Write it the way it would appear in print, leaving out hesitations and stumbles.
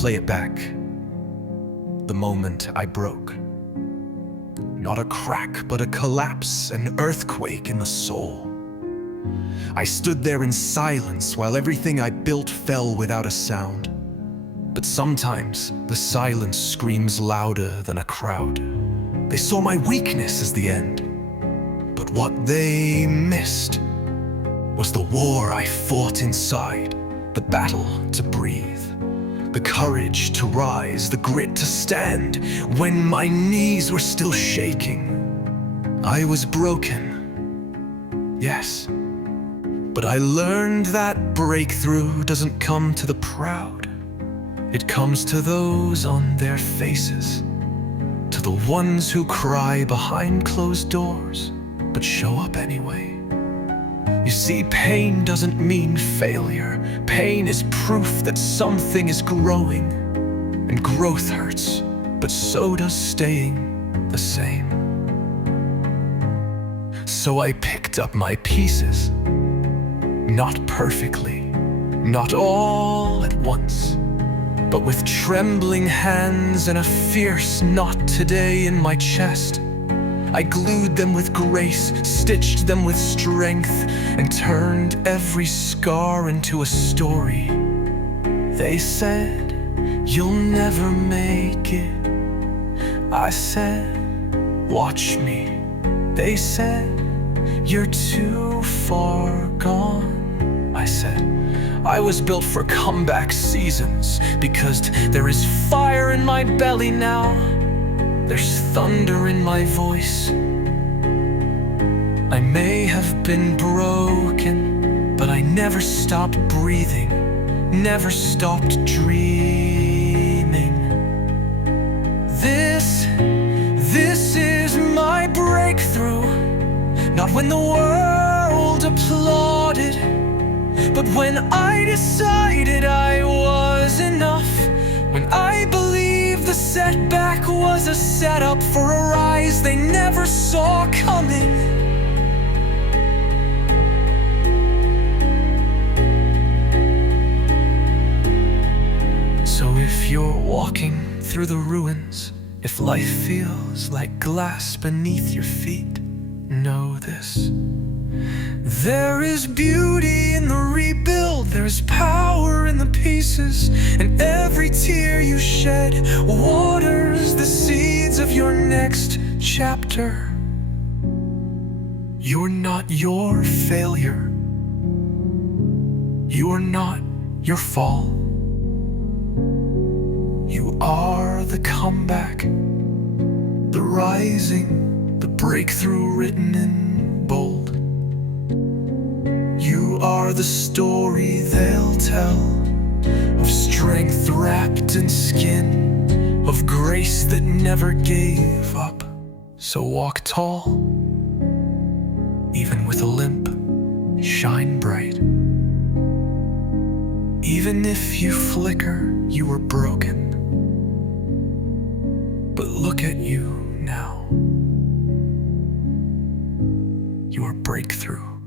play it back. The moment I broke. Not a crack, but a collapse, an earthquake in the soul. I stood there in silence while everything I built fell without a sound. But sometimes the silence screams louder than a crowd. They saw my weakness as the end, but what they missed was the war I fought inside, the battle to breathe, the courage to rise, the grit to stand when my knees were still shaking. I was broken, yes, but I learned that breakthrough doesn't come to the proud. It comes to those on their faces, to the ones who cry behind closed doors, but show up anyway. You see, pain doesn't mean failure. Pain is proof that something is growing. And growth hurts, but so does staying the same. So I picked up my pieces, not perfectly, not all at once, but with trembling hands and a fierce "not today" in my chest. I glued them with grace, stitched them with strength, and turned every scar into a story. They said, "You'll never make it." I said, "Watch me." They said, "You're too far gone." I said, I was built for comeback seasons, because there is fire in my belly now. There's thunder in my voice. I may have been broken, but I never stopped breathing, never stopped dreaming. This is my breakthrough. Not when the world applauded, but when I decided I was enough. When I believed the setback was a setup for a rise they never saw coming. So if you're walking through the ruins, if life feels like glass beneath your feet, know this. There is beauty in the rebuild, there's power in the pieces, and every tear you shed waters the seeds of your next chapter. You're not your failure. You are not your fall. You are the comeback, the rising, the breakthrough written in bold. You are the story they'll tell, of strength wrapped in skin, of grace that never gave up. So walk tall, even with a limp, shine bright. Even if you flicker, you were broken, but look at you now. Your breakthrough.